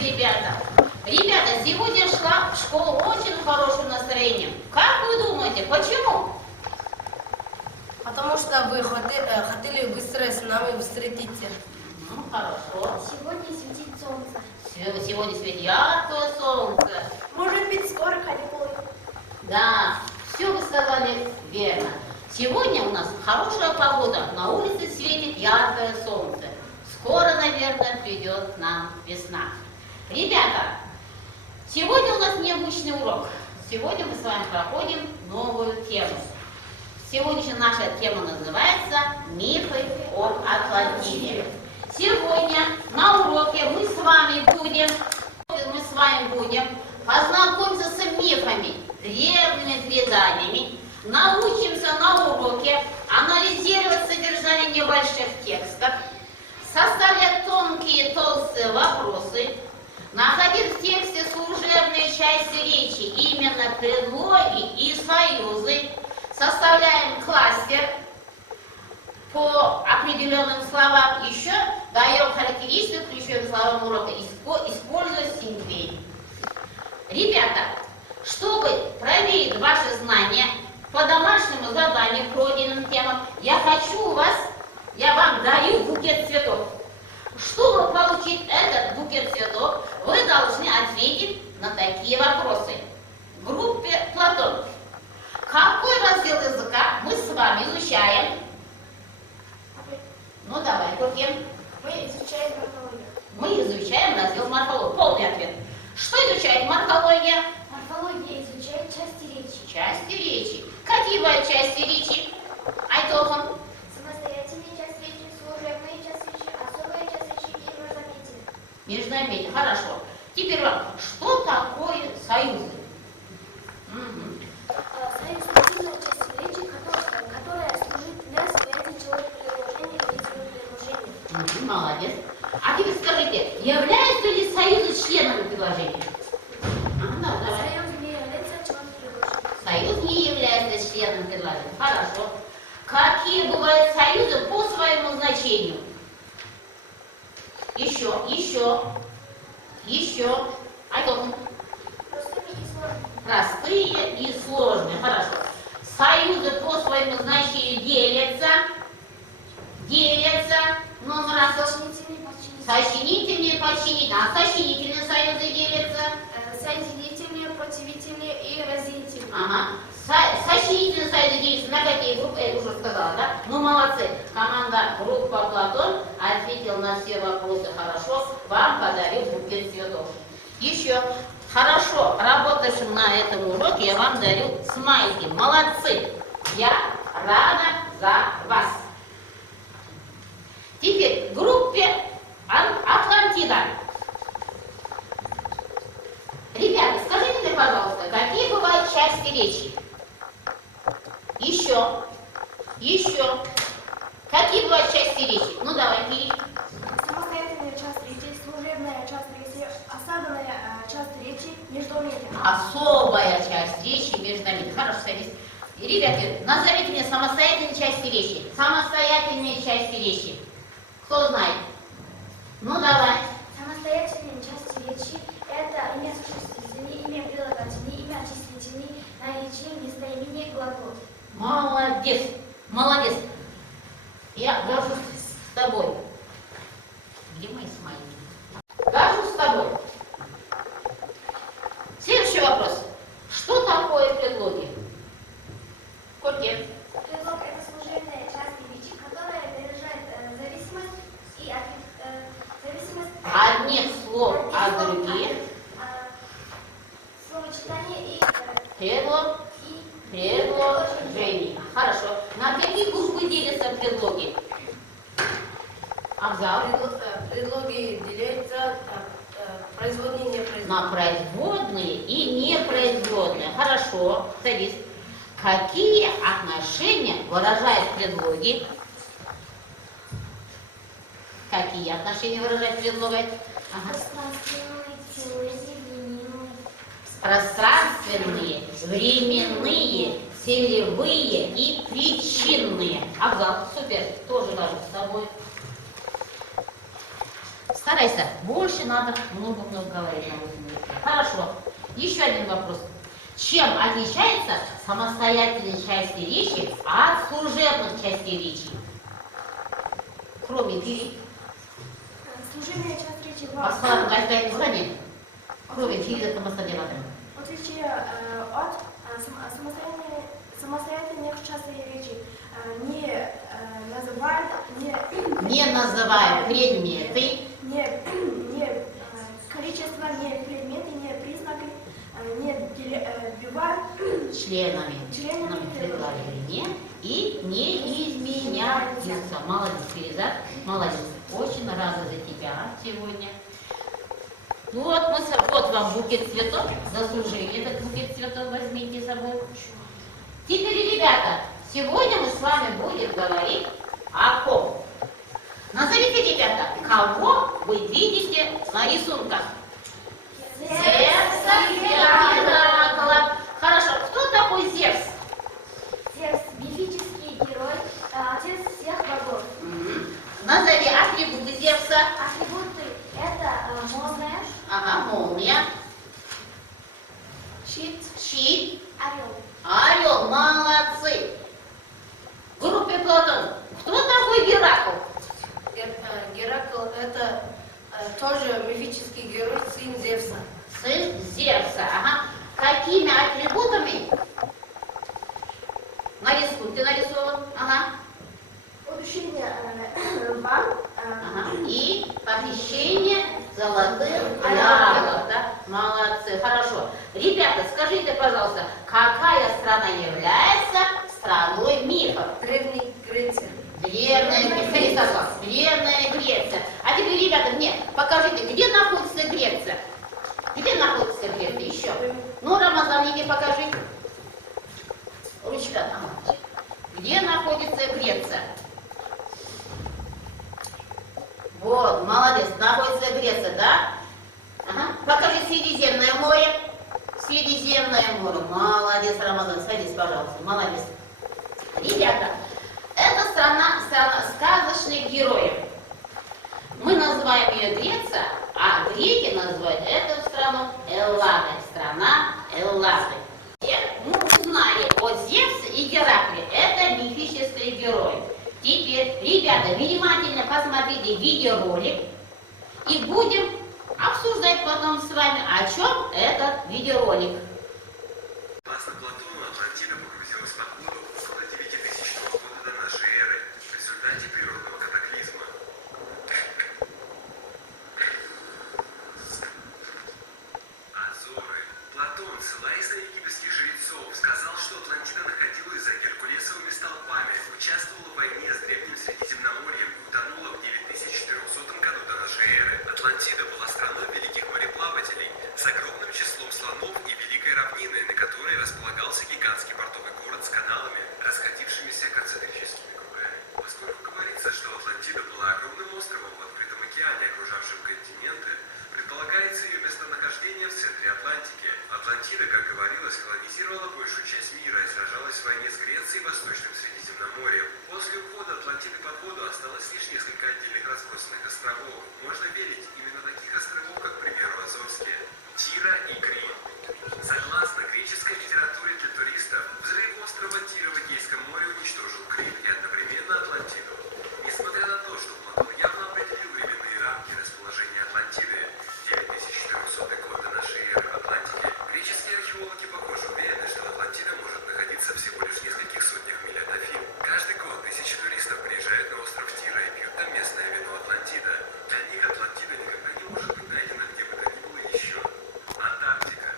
Здравствуйте, ребята! Ребята, сегодня шла в школу очень хорошим настроением. Как вы думаете, почему? Потому что вы хотели быстро с нами встретиться. Ну, хорошо. Сегодня светит солнце. Сегодня светит яркое солнце. Может быть, скоро каникулы. Да, все вы сказали верно. Сегодня у нас хорошая погода. На улице светит яркое солнце. Скоро, наверное, придет к нам весна. Ребята, сегодня у нас необычный урок. Сегодня мы с вами проходим новую тему. Сегодняшняя наша тема называется «Мифы об Атлантиде». Сегодня на уроке мы с вами будем познакомиться с мифами, древними преданиями, научимся на уроке анализировать содержание небольших текстов, составлять тонкие и толстые вопросы, находить в тексте служебные части речи, именно предлоги и союзы, составляем кластер по определенным словам, еще даем характеристику ключевым словам урока, используя синтез. Ребята, чтобы проверить ваши знания по домашнему заданию, пройденным темам, я вам даю букет цветов. Чтобы получить этот букет цветов, вы должны ответить на такие вопросы. В группе Платон. Какой раздел языка мы с вами изучаем? Ну давай, Курген. Мы изучаем морфологию. Мы изучаем раздел морфологии. Полный ответ. Что изучает морфология? Морфология изучает части речи. Части речи. Какие бывают части речи? Айтохан. Самостоятельная часть речи, служебная часть речи, особая часть речи и междометие. Междометие. Хорошо. Теперь вам, что такое союзы? Союз – активная часть речи, которая служит для связи человека-предложения и предложения. Молодец. А теперь скажите, являются ли союзы членами предложения? Давай. Союз не является членом предложения. Союз не является членом предложения. Хорошо. Какие бывают союзы по своему значению? Еще. Айтохан. Простыми и сложными. Простые и сложные. Хорошо. Союзы по своему значению делятся. Ну, раз. Сочинительные, подчинительные. А сочинительные союзы делятся? Соединительные, противительные и разделительные. Ага. Сочинительные союзы делятся на какие группы? Я уже сказала, да? Ну, молодцы. Команда группа Платон ответила на все вопросы хорошо. Вам подарил букет цветов. Еще. Хорошо работавшим на этом уроке я вам дарю смайлики. Молодцы! Я рада за вас. Теперь в группе Атлантида. Ребята, скажите мне, пожалуйста, какие бывают части речи? Еще. Какие бывают части речи? Ну давай, Кирилл. Самостоятельная часть речи, служебная часть речи, особенная часть речи, междометие. Особая часть речи, междометие. Хорошо, садись. Ребята, назовите мне самостоятельные части речи. Самостоятельные части речи. Кто знает? Ну давай. Самостоятельные части речи – это имя существительное, имя прилагательное, имя числительное, наречие, местоимение, глагол. Молодец. Я горжусь с тобой. Где мои смайлики? Горжусь с тобой. Следующий вопрос. Что такое предлоги? Курген. Предлог – это служебная часть речи, которая выражает зависимость и зависимость Одних слов от других. Словосочетание и Предложений. Хорошо. На какие группы делятся предлоги? Абзал. Предлоги делятся производные и непроизводные. На производные и непроизводные. Хорошо. Садись. Какие отношения выражают предлоги? Какие отношения выражают предлоги? Ага. Пространственные, временные, целевые и причинные. Абзал, супер, тоже даже с тобой. Старайся. Старайся. Больше надо много-много говорить на русском языке. Хорошо. Еще один вопрос. Чем отличается самостоятельные части речи от служебных частей речи? Кроме фири. Служебная часть речи Асхалат Гальтай название. Кроме фири самостоятельного. в отличие от самостоятельных частей речи не называют Не называя предметы. не количество, не предметы, не признаки, не бивают Членами предложения и не изменяются. Молодец, Фериза, молодец. Очень рада за тебя сегодня. Ну вот, вот вам букет цветов. Заслужили этот букет цветов, возьмите с собой. Теперь, ребята, сегодня мы с вами будем говорить о ком. Назовите, ребята, кого вы видите на рисунках. Зевса и Геракла. Хорошо, кто такой Зевс? Зевс, мифический герой, отец всех богов. Назови атрибуты Зевса. Атрибуты это молния, Ага, молния, щит, щит, орел. орел. Молодцы. В группе Платон. Кто такой Геракл? Геракл это тоже мифический герой, сын Зевса. Сын Зевса. Ага. Какими атрибутами на рисунке нарисован? Ага. Удушение льва, Ага. И похищение золотых яблок. Да? Молодцы. Хорошо. Ребята, скажите, пожалуйста, какая страна является страной мифов? Древний Греция. Древняя Греция. Древняя Греция. А теперь, ребята, мне покажите, где находится Греция? Где находится Греция? Еще. Ну, Рамазан, мне покажи. Ручка. Ага. Где находится Греция? Вот, молодец, находится Греция, да? Ага. Покажи Средиземное море. Средиземное море. Молодец, Рамазан, садись, пожалуйста. Молодец. Ребята, это страна сказочных героев. Мы называем ее Греция, а греки называют эту страну Элладой. Страна Эллады. Мы узнали о Зевсе и Геракле. Это мифические герои. Теперь, ребята, внимательно посмотрите видеоролик и будем обсуждать потом с вами, о чем этот видеоролик. Согласно Платону, Атлантида погрузилась под воду около 9000 года до нашей эры в результате природного катаклизма. Азоры. Платон, ссылаясь на египетских жрецов, сказал, что Атлантида находилась за геркулесовыми столпами, участвовала в войне с Древним Средиземноморьем и утонула в 9400 году до нашей эры. Атлантида была страной великих мореплавателей с огромным числом слонов и великой равниной, на которой располагался гигантский портовый город с каналами, расходившимися концентрическими кругами. Поскольку говорится, что Атлантида была огромным островом в открытом океане, окружавшим континенты, предполагается ее местонахождение в центре Атлантики. Атлантида, как говорилось, колонизировала большую часть мира и сражалась в войне с Грецией и Восточным Средиземноморьем. После ухода Атлантиды под воду осталось лишь несколько отдельных разбросанных островов. Можно верить именно таких островов, как, к примеру, Азорские, Тира и Крит. Согласно греческой литературе для туристов, взрыв острова Тира в Эгейском море уничтожил Крит и одновременно Атлантиду. Несмотря на то, что Платон явно определил временные рамки расположения Атлантиды, 9400 год до нашей эры в Атлантике, греческие археологи, похоже, уверены, что Атлантида может находиться всего лишь в нескольких сотнях миль от Афин. Каждый год тысячи туристов приезжают на остров Тира и пьют там местное вино Атлантида. Для них Атлантида никогда не может быть найдена где бы то ни было еще. Антарктика.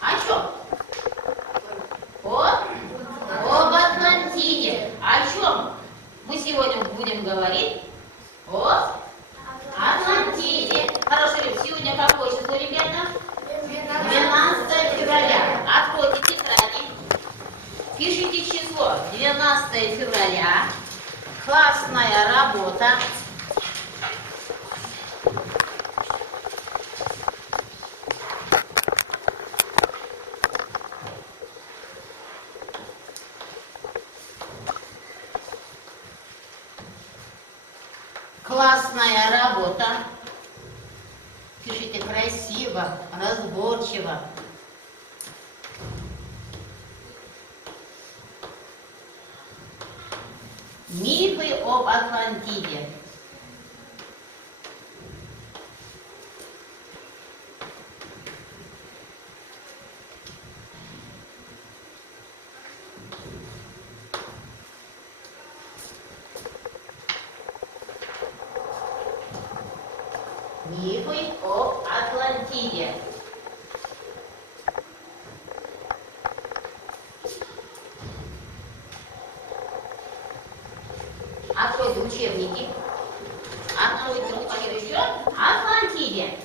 О чем? Об Атлантиде. О чем мы сегодня будем говорить? О Атлантиде. Хорошо, сегодня какое число, ребята? 12 февраля. Откройте тетради. Пишите число 12 февраля. Классная работа. Классная работа. Пишите красиво, разборчиво. Мифы об Атлантиде. Мифы об Атлантиде. Откройте учебники. Откройте учебники. Атлантиде.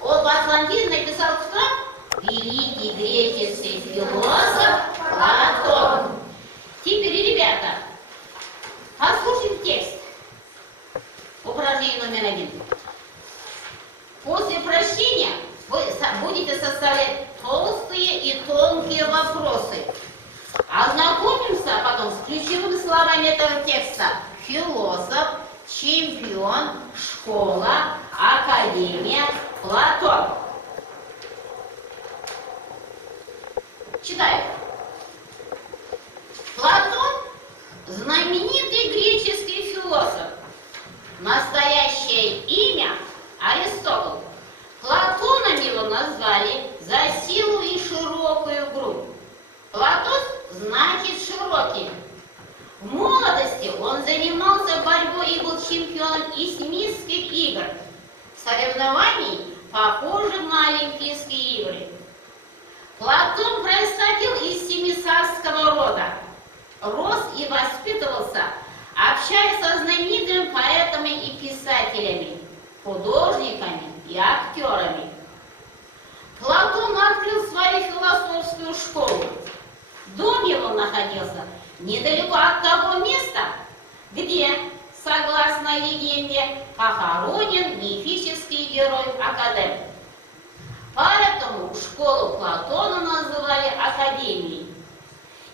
Об Атлантиде написал кто? Великий греческий философ Платон. Теперь, ребята, послушайте текст. Упражнение номер 1. После прочтения вы будете составлять толстые и тонкие вопросы. Ознакомимся потом с ключевыми словами этого текста. Философ, чемпион, школа, академия, Платон. Читаю. Платон – знаменитый греческий философ. Настоящее имя – Аристотель. Платоном его назвали за силу и широкую грудь. Платон значит широкий. В молодости он занимался борьбой и был чемпионом Измирских игр, соревнований, похожих на Олимпийские игры. Платон происходил из семисарского рода, рос и воспитывался, общаясь со знаменитыми поэтами и писателями, художниками и актерами. Платон открыл свою философскую школу. Дом его находился недалеко от того места, где, согласно легенде, похоронен мифический герой Академ. Поэтому школу Платона называли Академией.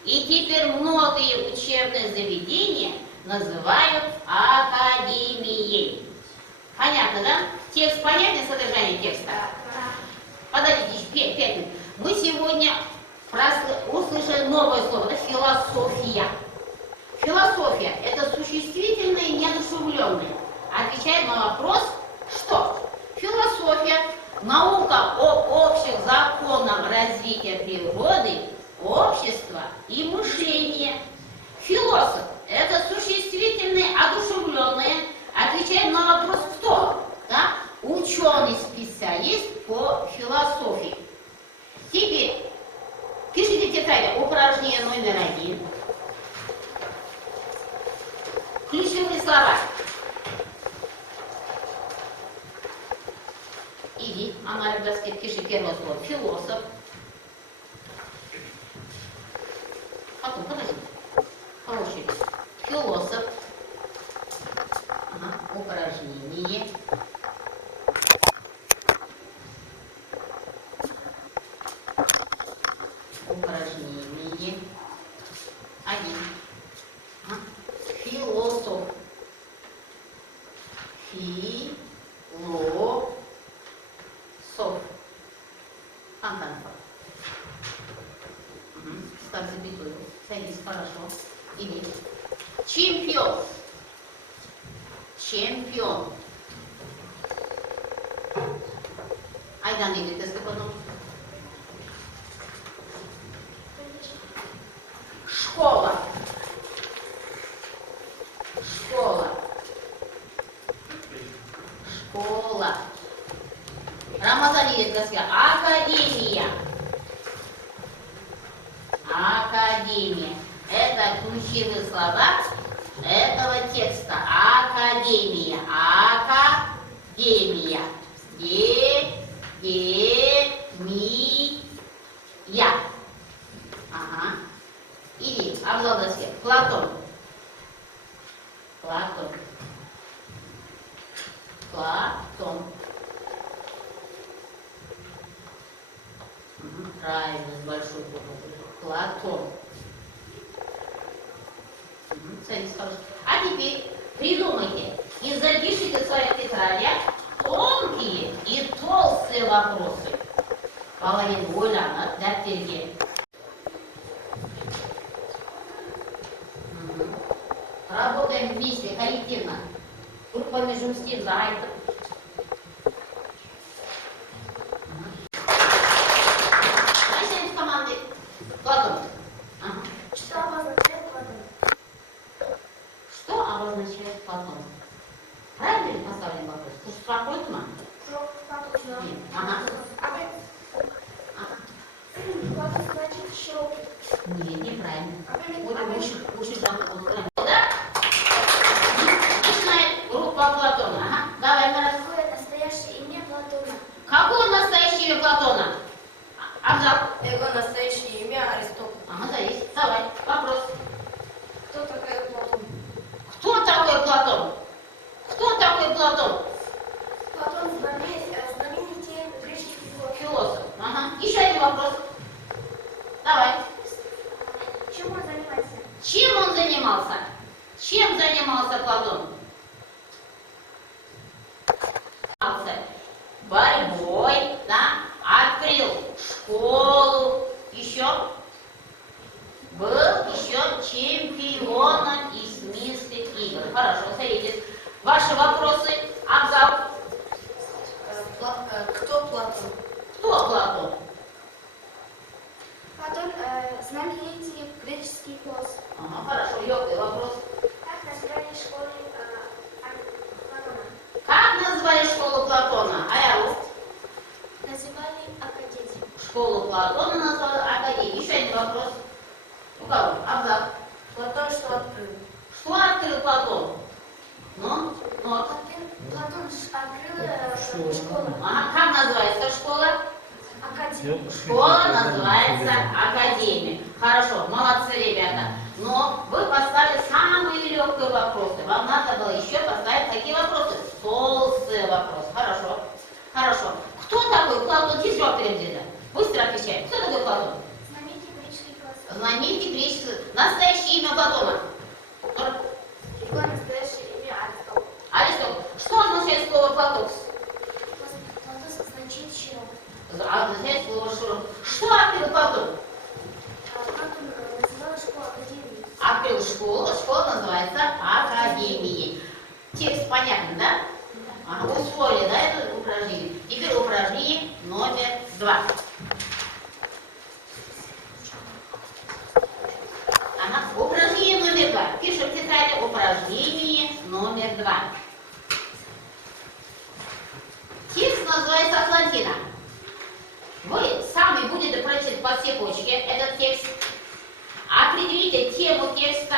И теперь многие учебные заведения называют Академией. Понятно, да? Текст понятен, содержание текста? Подождите, 5 минут. Мы сегодня услышали новое слово, это философия. Философия – это существительное и неодушевленное. Отвечает на вопрос, что философия – наука об общих законах развития природы, общества и мышления. Философ – это существительное одушевленное. Отвечает на вопрос, кто? Да? Ученый-специалист по философии. Теперь пишите в тетради упражнение номер 1. Ключевые слова. Иди, Анна Рыбовская, пиши первое слово. Философ. Потом, подожди. По очереди. Философ. Ага. Упражнение. Упражнение. 1. Ага. Философ. Философ. Антонов. Ставь запятую. Садись, хорошо. Иди. Чемпион. Чемпион. Айдан иди, ты потом. Школа. Школа. Школа. Рамазан Елецкая. Академия. Академия. Это ключевые слова этого текста. Академия. Академия. Демия. Ага. Иди, обзор доски. Платон. Платон. Платон. Правильно, с большой буквы. Платон. Садись, хорошо. А теперь придумайте и запишите в своих тетрадях тонкие и толстые weiter. Начнем с команды Платон. Ага. Что обозначает Платон? Что обозначает Платон? Правильно ли поставлен вопрос? Ты спрашиваешь, мама? Нет. Ага. Ага. Платон значит широкий. Нет, неправильно. Уши правильно. Да? Начинает группа Платона. Ага. Давай, Марат. Какое настоящее имя Платона? Какое настоящее имя Платона? Абзал. Его настоящее имя Аристотель. Ага, завис. Давай, вопрос. Кто такой Платон? Кто такой Платон? Кто такой Платон? Платон знаменитый греческий философ. Философ. Ага. Еще один вопрос. Давай. Чем он занимается? Чем он занимался? Чем занимался Платон? Борьбой, да? Открыл школу. Еще? Был еще чемпионом из Минских игр. Хорошо, садитесь. Ваши вопросы? Абзал. Кто Платон? Кто Платон? Платон знаменитый греческий философ. Ага, хорошо, легкий вопрос. Как назвали школы Платона? Как назвали школу Платона? Аяру. Называли академией. Школу Платона назвали академией. Еще один вопрос. У кого? Абзал. Платон что открыл? Что открыл Платон? Ну? Платон открыл школу. Ага, как называется школа? Академия. Школа называется академия. Хорошо, молодцы, ребята. Но вы поставили самые легкие вопросы. Вам надо было еще поставить такие вопросы. Толстые вопросы. Хорошо. Хорошо. Кто такой Платон? Тише ответили. Быстро отвечай. Кто такой Платон? Знаменитый греческий философ. Знаменитый греческий. Настоящее имя Платона. Его настоящее имя Аристотель. Аристотель. Что означает слово Платокс? Платон значит широкий. Означает слово широкий. Что открыл Платон? Платон называл школу академией. Открыл школу. Школа называется академией. Текст понятен, да? Ага, усвоили, да, это упражнение? Теперь упражнение номер 2. Ага, упражнение номер 2. Пишем в тетради упражнение номер 2. Текст называется «Атлантида». Вы сами будете прочитать по цепочке этот текст. Определите тему текста.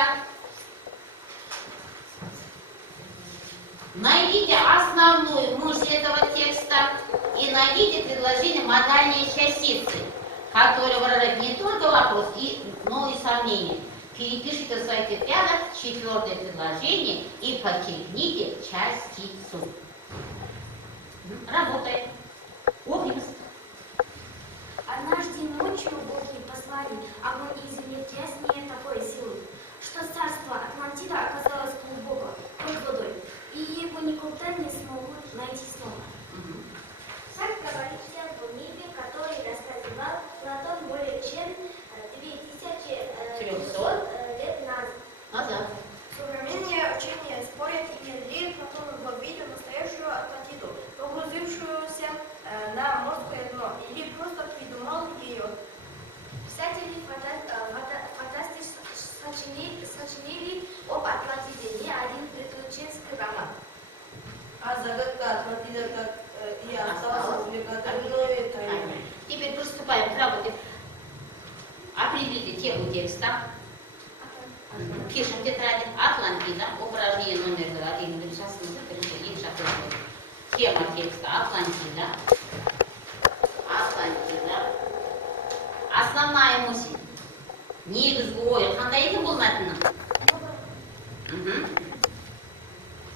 Найдите основную мысль этого текста и найдите предложение модальной частицы, которое выражает не только вопрос, но и сомнение. Перепишите в своих тетрадях 4-е предложение и подчеркните частицу. Работаем. Опнемся. Однажды ночью боги послали огонь из яснее такой силы, что царство Атлантида оказалось глубоко под водой, и его никогда не смогут найти снова. Так говорится в мифе, который рассказывал Платон более чем 2300 лет назад. Современные учения спорят, имеет ли Платон в виду настоящую Атлантиду, погрузившуюся на морское дно, или просто придумал ее. Писатели фантасты сочинили об Атлантиде не один приключенский роман. А загадка Атлантида как и осталась загадкой тайной. Теперь приступаем к работе. Определите тему текста. Пишем в тетради «Атлантида», упражнение номер 2. Тема текста «Атлантида». Атлантида. Основная мысль. Негізгі қандай екен бұл мәтіннің?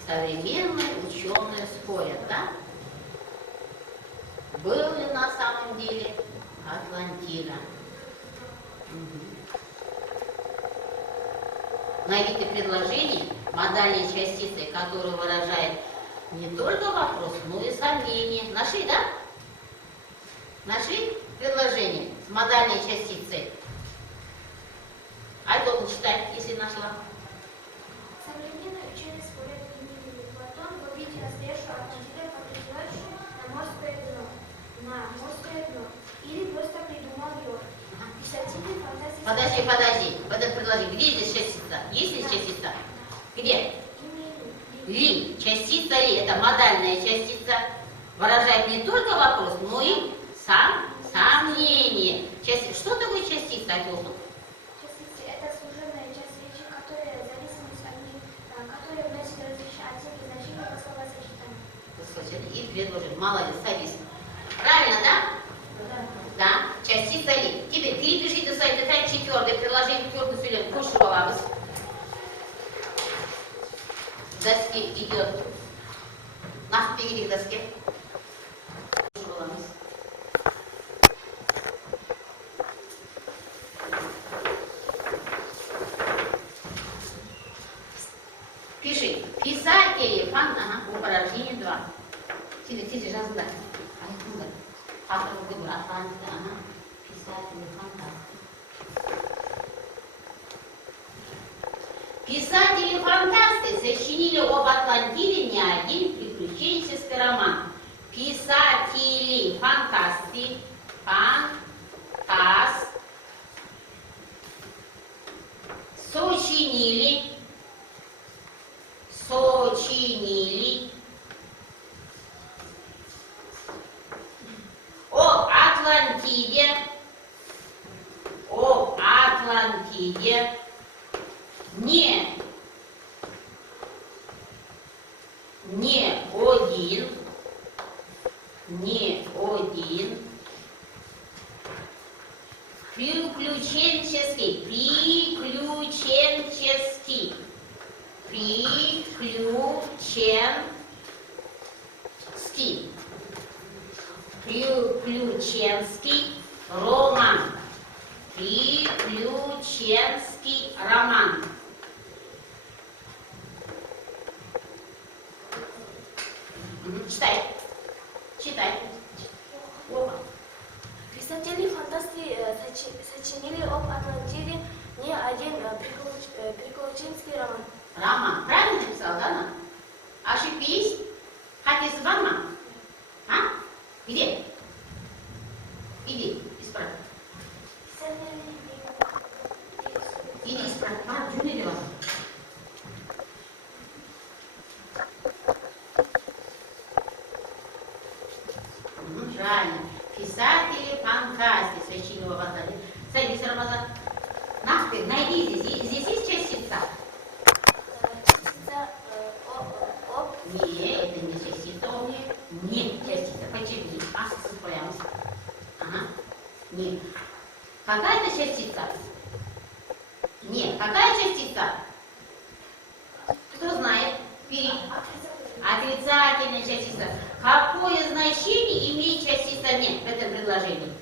Современные ученые спорят, да? Был ли на самом деле Атлантида? Найдите предложение модальной частицы, которая выражает не только вопрос, но и сомнение. Нашли, да? Нашли предложение с модальной частицей? Айдол, читай, если нашла. Современные ученые спорят, имеет ли Платон в виде настоящую Атлантиду определяющую на морское дно. Или просто придумал ее. Писатели фантастики. Подожди. Где здесь частица? Есть здесь частица? Где? Ли. Частица ли. Это модальная частица. Выражает не только вопрос, но и сомнение. Что такое частица, Атилсу? Частицы – это служебная часть речи, которая зависимость от них, которая вносит различные оттенки значения по словосочетанию. И две тоже. Молодец, садись. Правильно, да? Да. Частица ли. Теперь перепишите в своей тетрадь 4 приложение к 4 сөйлем. Кушевалабыз. Доске идет. Нас впереди к доске. Кушевалабыз. Пиши. Писатели, упражнение 2. Тебе жазда. Автор выбор Атлантида, писатели, фантасты. Писатели-фантасты сочинили об Атлантиде не один приключенческий роман. Писатели-фантасты, сочинили об Атлантиде не один приключенский роман. Приключенский роман. Читай. Опа. Писатели-фантасты сочинили об Атлантиде не один приключенский роман. Роман. Правильно написал, да, Нана? Ошибки есть? Хатис ванма? Где? Иди, исправь. Иди, исправь. Джуни дела. Правильно. Писатели-фантасты сочинили об Атлантиде. Садись, Рамазан. Нафиг, найди здесь. Здесь есть частица? Частица об. Не, это не частица. Не частица. Почерни. Прямо. Не. Какая это частица? Нет. Какая частица? Кто знает? Отрицательная частица. Какое значение имеет частица «не» в этом предложении?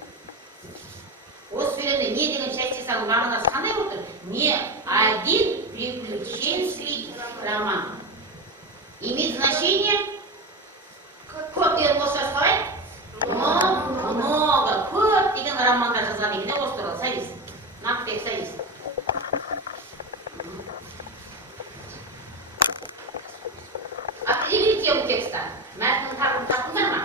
Освоенный недельной частица «Ангана Сханеутер» не один приключенский роман. Имеет значение? Копия лошадь? Много. Көп деген романдар жазған екен, осы туралы. Садись. Нақпек, садись. Определи тему текста. Мәтіннің тақымдар ма?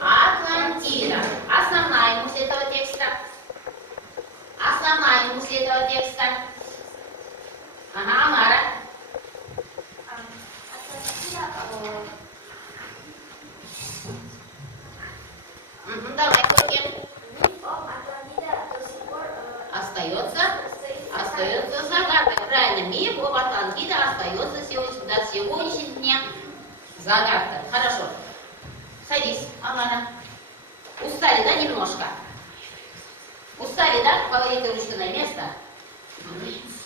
Атлантида. Основная мысль этого текста. Амара. Давай, Куркин. Остается загадкой. Правильно, миф об Атлантиде остается до сегодняшнего дня загадкой. Хорошо. Садись, Амара. Устали, да, немножко? Устали, да? Положите ручку на место.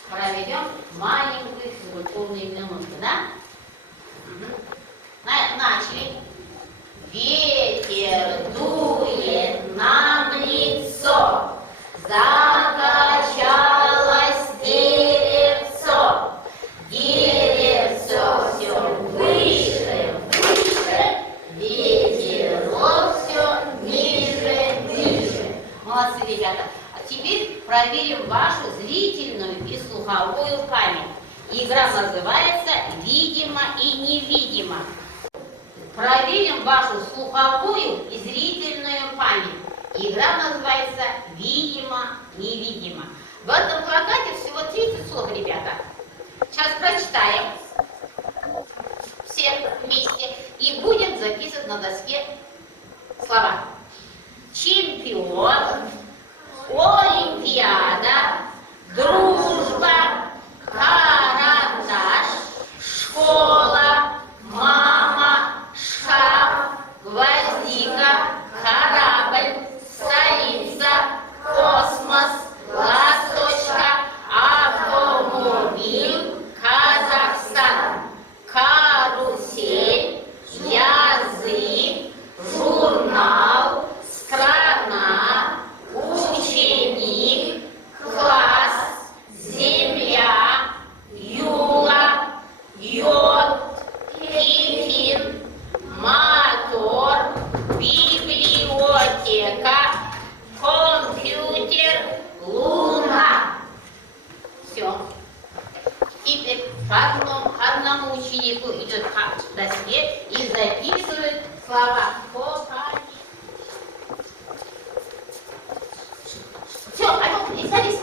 Проведем маленькую физкультурную минутку, да? Начали. Ветер дует нам в лицо, закачалось деревцо. Деревцо все выше, ветерок все ниже. Молодцы, ребята. А теперь проверим вашу зрительную и слуховую память. Игра называется «Видим видимо и невидимо. Проверим вашу слуховую и зрительную память. Игра называется «Видимо-невидимо». В этом плакате всего 30 слов, ребята. Сейчас прочитаем все вместе и будем записывать на доске слова. Чемпион, олимпиада, дружба, карандаш, школа, мама, шкаф, гвоздика, корабль, столица, космос, ласточка, автомобиль, Казахстан, карусель, язык, журнал, страна, ученик, класс, земля, юла, йод, химин, мотор, библиотека, компьютер, луна. Все. Теперь одному ученику идет к доске и записывает слова по памяти. Все, Алёна, не садись.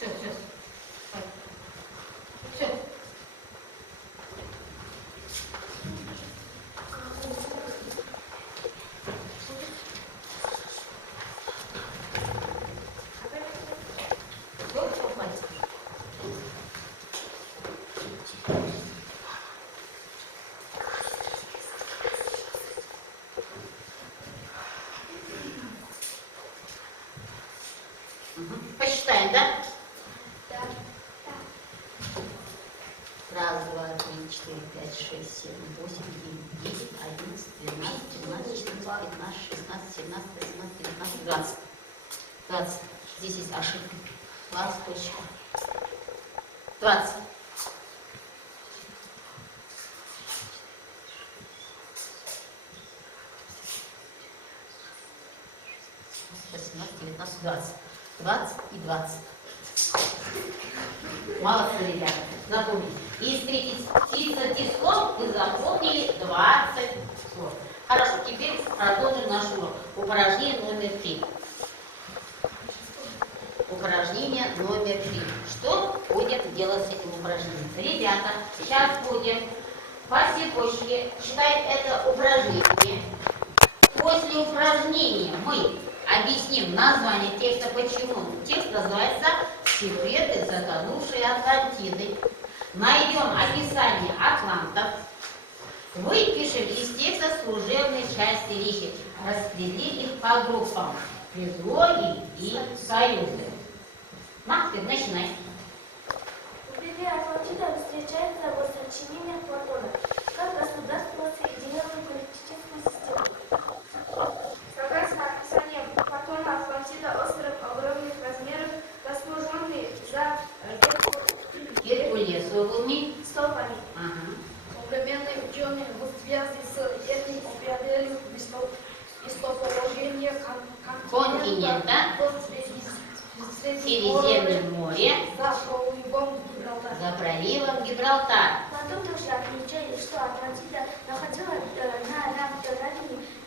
Все, все. Все. Посчитаем, да? Раз, два, три, четыре, пять, шесть, семь, восемь, девять, 10, 11, 12, 13, 14, 15, 16, 17, 18, 19, 20. 20. Здесь есть ошибка. Ласточка. 20. Восемнадцать, 19, 20. 20 и 20. Молодцы, ребята. Запомните. Из 30 слов вы запомнили 20 слов. Хорошо, теперь продолжим наш урок. Упражнение номер 3. Упражнение номер 3. Что будем делать с этим упражнением? Ребята, сейчас будем по цепочке читать это упражнение. После упражнения мы объясним название текста, почему. Текст называется «Секреты, затонувшей Атлантиды». Найдем описание атлантов. Выпишем из текста служебные части речи. Распределим их по группам. Предлоги и союзы. Максим, начинай. Впереди Атлантида встречается в сочинениях Платона, как государство соединенной политической системы. Согласно описаниям Платона, Атлантида – остров огромных размеров, расположенный за Геркулесовыми столбами. ага. Современные ученые в связи с этим определили местоположение Континента в Средиземном море за проливом Гибралтара. за проливом Гибралтар. Платон также отмечает, что Атлантида находилась на равнине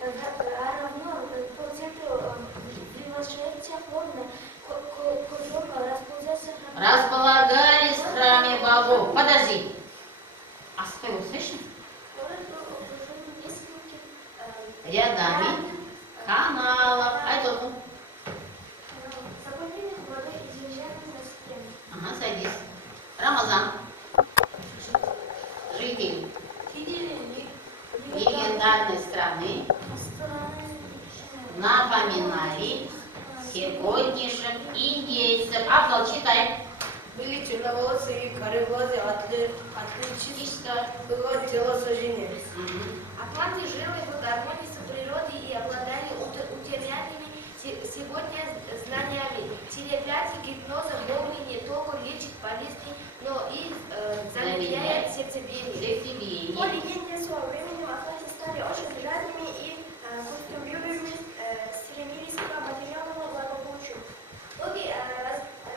равно по центру превышения формы, кругом Располагались в храме богов. Подожди. А спел слышно? Рядами каналов. А это Рамазан. Жители легендарной страны напоминали сегодняшних индейцев. Абзал, читай. Были черноволосые, кореглазые, атлетическое было телосложение. Атланты жили в гармонии с природой и обладали утерянными сегодня знаниями. Телепатия, гипноза могли не только лечить болезни, но и замедляет сердцебиение. По легенде, со временем атланты стали очень жадными и культурными, стремились к материальному благополучию. Боги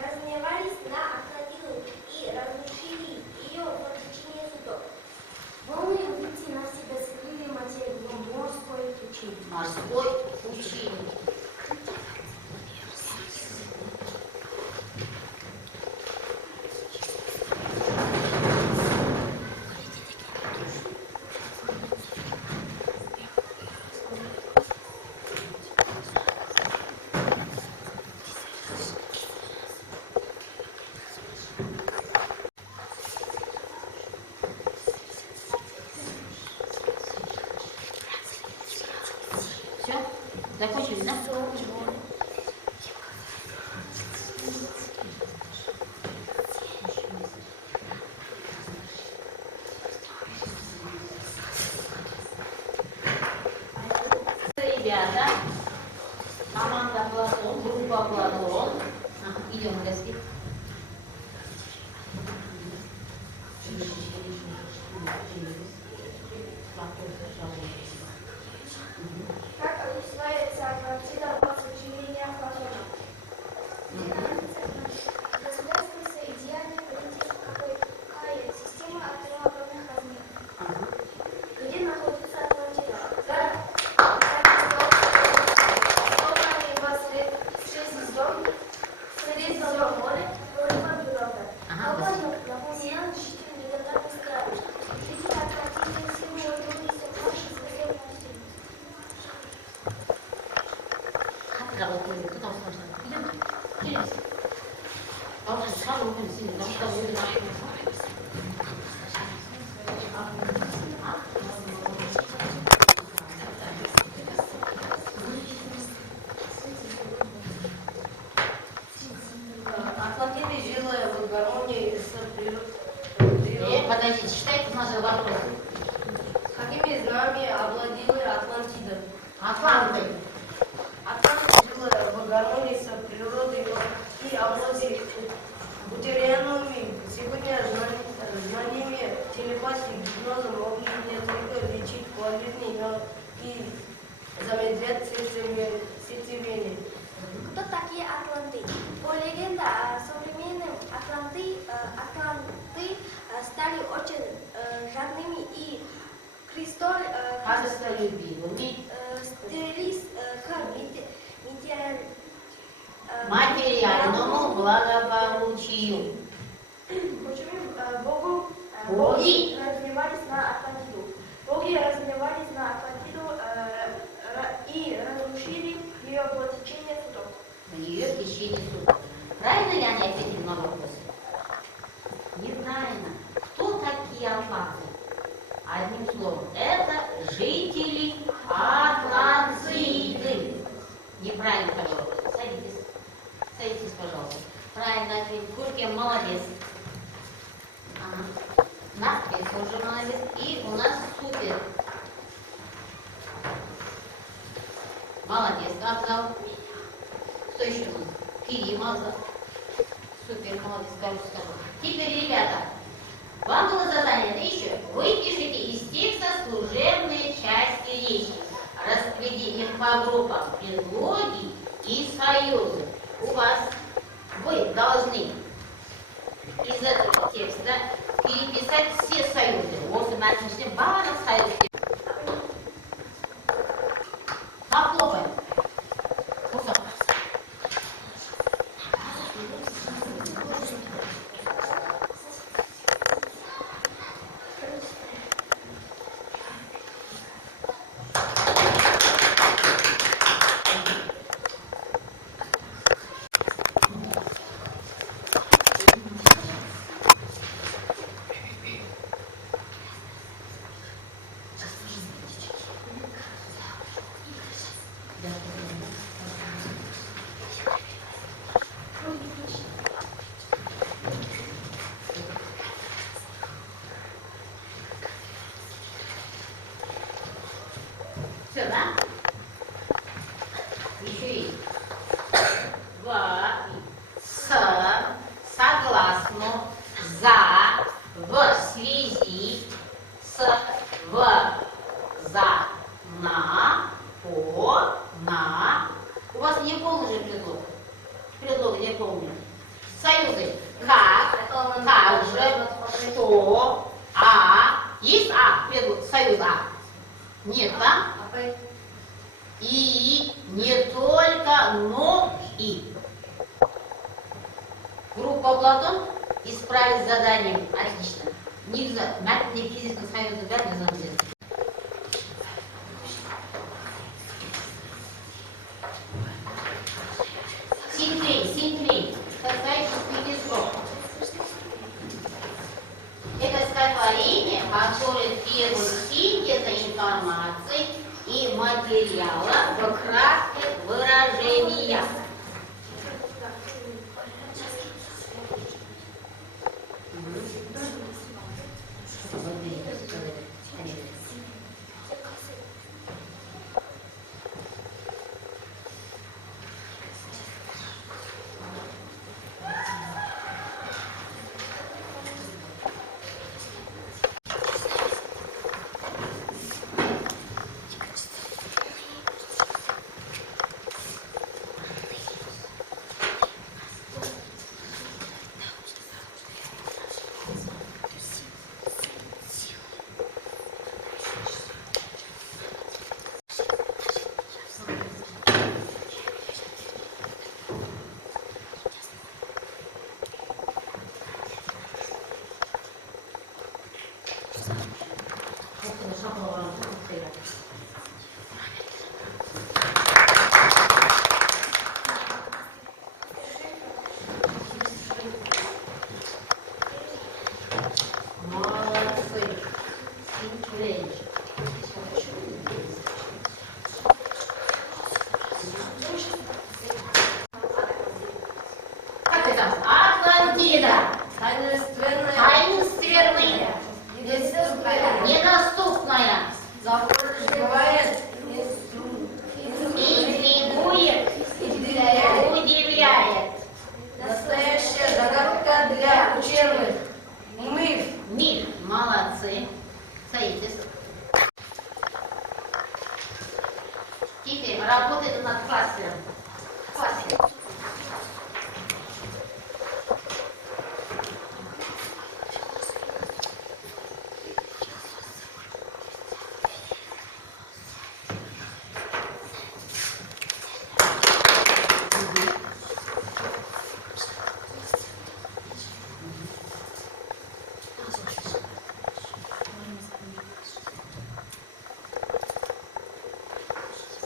разгневались на Атлантиду и разрушили ее в течение судов. Волны убийцы навсегда скрыли материю морской пучины. Морской пучине. Все? Закончили, да? Ребята, команда Платон, группа Платон. Идем в гости. Как объясняется Атлантида в сочинениях Платона? Государство идеальной политической системы огромных размеров. Где находится Атлантида? Средиземном море, рыба Европы. Албания напоминает жителям легендарной страны. Жители Атлантиды все живут вместе в нашей способности. Работаем. Кто там спрашивает? Идем. Через. Павел, сразу уходим сильно, потому что вы Атлантиды жили в гармонии с природой. Подождите, читайте наши вопросы. Какими знаниями овладела Атлантида? Атланты. Атланты жили в гармонии с природой и обладали утерянными сегодня знаниями телепатии, гипноза могли не только лечить болезни, но и замедлять сердцебиение. Кто такие атланты? По легенде, современным атланты стали очень жадными и Христолюбивыми. стремились к Материальному благополучию. Почему Боги. разгневались на Атлантиду? Боги разгневались на Атлантиду и разрушили ее в течение судов. В нее в течение суток. Правильно ли они ответили на вопрос? Неправильно. Кто такие атланты? Одним словом, это жители Атлантиды. Неправильно, пожалуйста. Садитесь. Садитесь, пожалуйста. Правильно ответил. Курки, молодец. Ага. На, это уже молодец. И у нас супер. Молодец. Абзал. Кто еще у нас? Кирилл, Абзал. Супер, молодец, скажу. Теперь, ребята, вам было задание на еще. Вы пишите из текста служебные части речи. Распределите их по группам предлоги и союзы. У вас вы должны из этого текста переписать все союзы. Вот начнем базовых союзов. Похлопаем. Кусок. Союзы. Как же, что, есть союз нет, да? И не только, но и. Группа Платон исправить с заданием. Отлично. Негізі мәтіннен кездескен союзды бәрін жазамыз деді. Синклей. Состоящий срок. Это стихотворение, которое требует синтеза информации и материала в кратких выражениях. Как это? Атлантида. Таинственная. Недоступная. Интригует. Удивляет. Настоящая загадка для ученых. Миф. Молодцы. Садитесь. Теперь работает над кластером.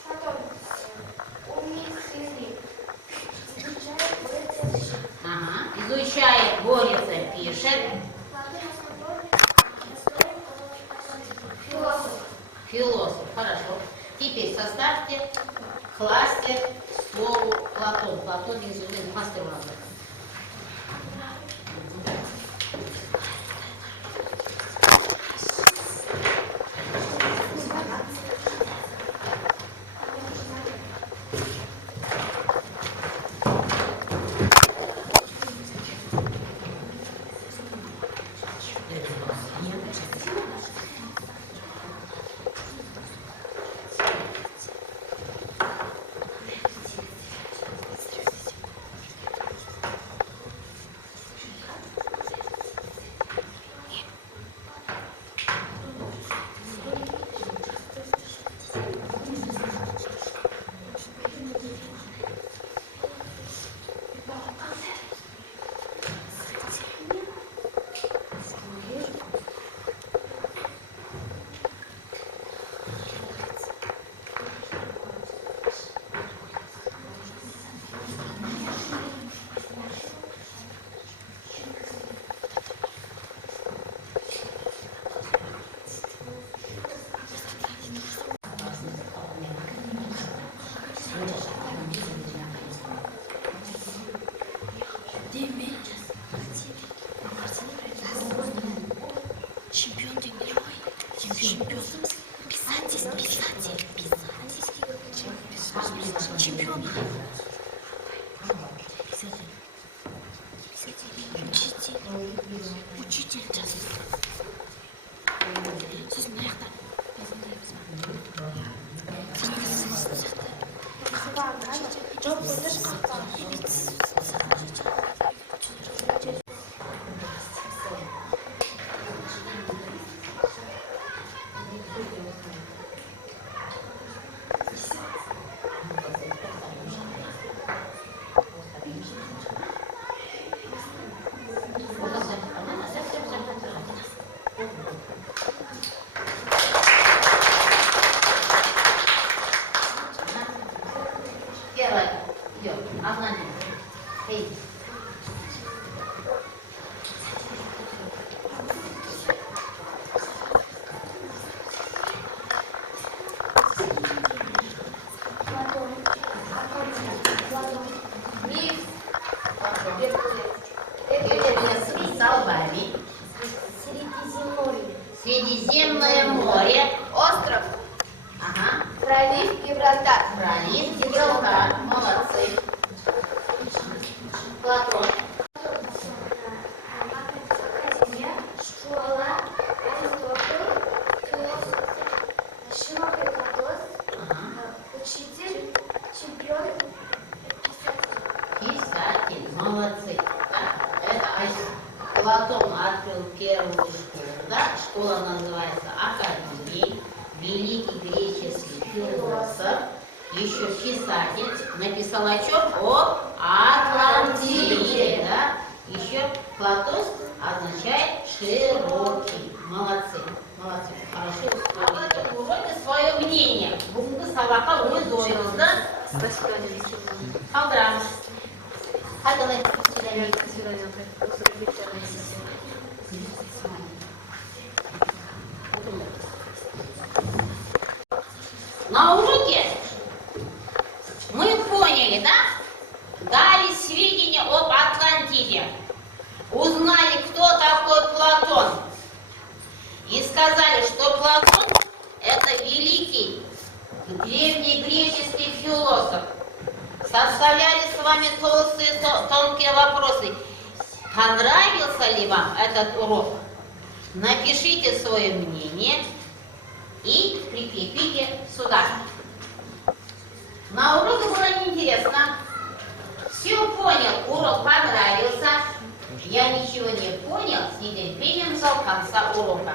Потом умыслили. Изучает, борется, пишет. Философ. Хорошо. Теперь составьте кластер слову Платон. Платон изучает кластер разных. Геркулес писал вами. Средиземноморье. Средиземное море. Остров. Ага. Пролив Гибралтар. Пролив Гибралтар. Молодцы. Платон. Академия, школа, Аристотель, философ, широкий катос, Ага. учитель, чемпион, писатель. Писатель. Молодцы. Так, это Платон открыл первую школу. Да? Школа называется Академией. Великий греческий философ. Еще писатель. Написал о чем? О Атлантиде. Да? Еще Платон означает широкий. Молодцы. Молодцы. Хорошо усвоили. В этом уроке свое мнение. Бүгінгі сабаққа өз ойыңызды қалдырамыз. Қалдыңыз. На уроке мы поняли, да? Дали сведения об Атлантиде. Узнали, кто такой Платон. И сказали, что Платон – это великий древнегреческий философ. Составляли с вами толстые, тонкие вопросы. Понравился ли вам этот урок? Напишите свое мнение и прикрепите сюда. На уроке было неинтересно. Все понял, урок понравился. Я ничего не понял, с нетерпением ждал конца урока.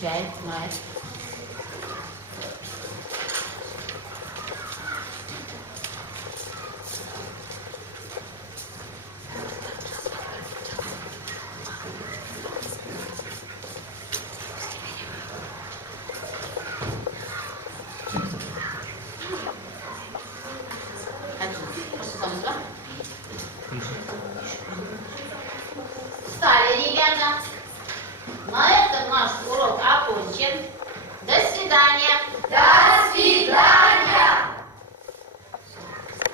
Чай, мать.